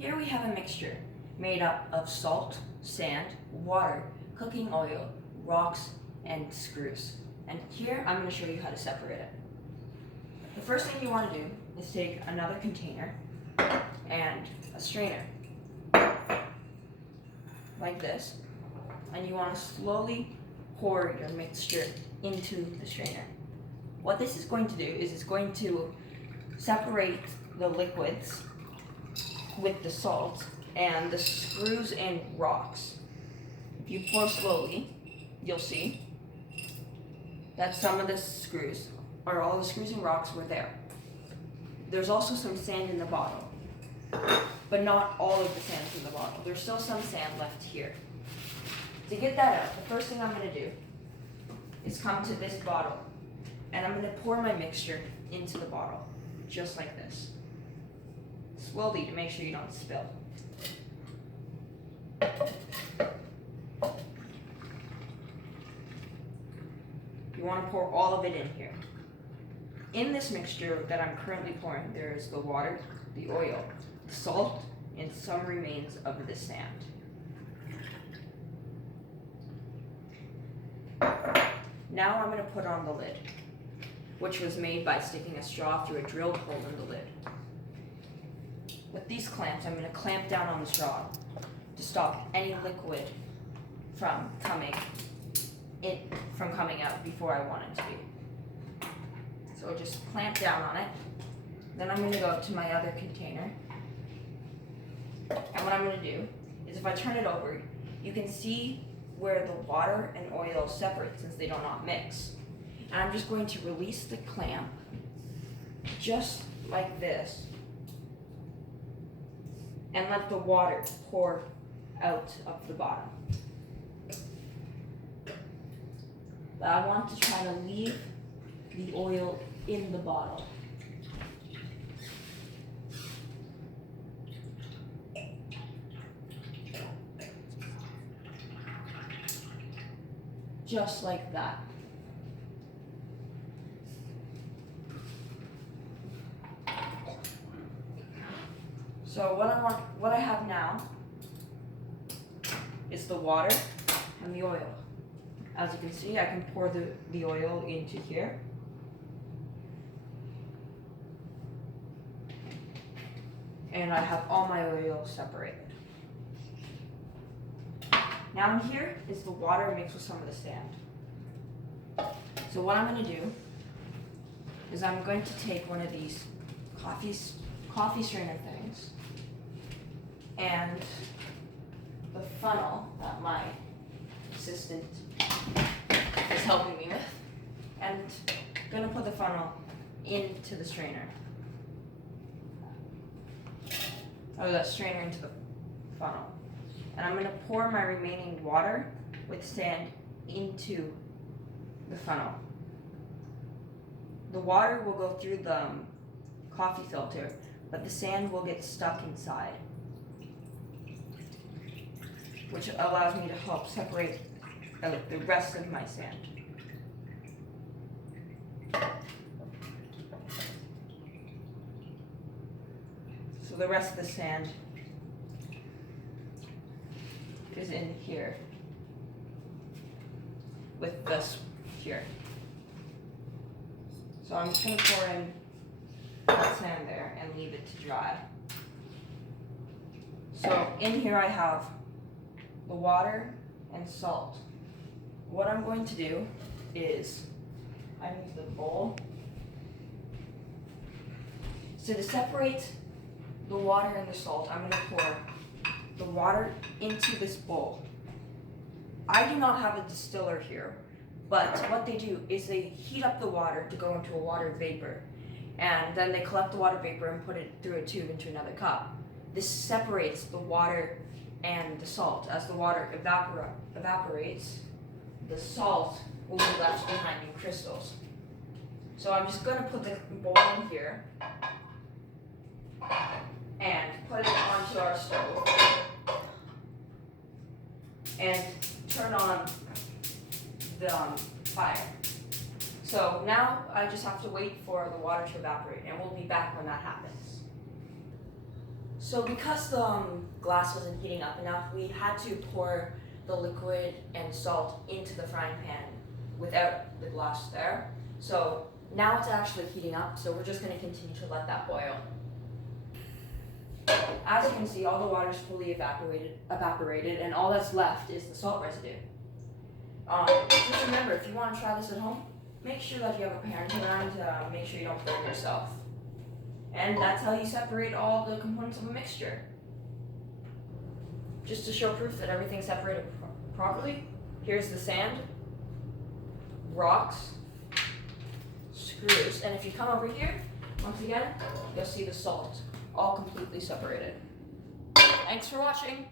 Here we have a mixture made up of salt, sand, water, cooking oil, rocks, and screws. And here I'm going to show you how to separate it. The first thing you want to do is take another container and a strainer, like this, and you want to slowly pour your mixture into the strainer. What this is going to do is it's going to separate the liquids with the salt and the screws and rocks. If you pour slowly, you'll see that some of the screws, or all the screws and rocks, were there. There's also some sand in the bottle, but not all of the sand's in the bottle. There's still some sand left here. To get that out, the first thing I'm going to do is come to this bottle, and I'm going to pour my mixture into the bottle, just like this. Slowly, to make sure you don't spill. You want to pour all of it in here. In this mixture that I'm currently pouring, there is the water, the oil, the salt, and some remains of the sand. Now I'm going to put on the lid, which was made by sticking a straw through a drilled hole in the lid. With these clamps, I'm going to clamp down on the straw to stop any liquid from coming out before I want it to be. So just clamp down on it. Then I'm going to go to my other container. And what I'm going to do is if I turn it over, you can see where the water and oil separate since they do not mix. And I'm just going to release the clamp just like this and let the water pour out of the bottom. But I want to try to leave the oil in the bottle. Just like that. So what I have now is the water and the oil. As you can see, I can pour the oil into here. And I have all my oil separated. Now here is the water mixed with some of the sand. So what I'm going to do is I'm going to take one of these coffee strainer things and the funnel that my assistant is helping me with, and I'm going to put the funnel into the strainer. Or the strainer into the funnel. And I'm going to pour my remaining water with sand into the funnel. The water will go through the coffee filter, but the sand will get stuck inside, which allows me to help separate out the rest of my sand. So the rest of the sand is in here with this here. So I'm just going to pour in that sand there and leave it to dry. So in here I have the water and salt. What I'm going to do is I need the bowl. So to separate the water and the salt, I'm going to pour the water into this bowl. I do not have a distiller here, but what they do is they heat up the water to go into a water vapor, and then they collect the water vapor and put it through a tube into another cup. This separates the water and the salt. As the water evaporates, the salt will be left behind in crystals. So I'm just going to put the bowl in here and put it onto our stove and turn on the fire. So now I just have to wait for the water to evaporate, and we'll be back when that happens. So because the glass wasn't heating up enough, we had to pour the liquid and salt into the frying pan without the glass there. So now it's actually heating up, so we're just going to continue to let that boil. As you can see, all the water is fully evaporated, and all that's left is the salt residue. Just remember, if you want to try this at home, make sure that you have a parent around to make sure you don't burn yourself. And that's how you separate all the components of a mixture. Just to show proof that everything's separated properly, here's the sand, rocks, screws, and if you come over here, once again, you'll see the salt, all completely separated. Thanks for watching.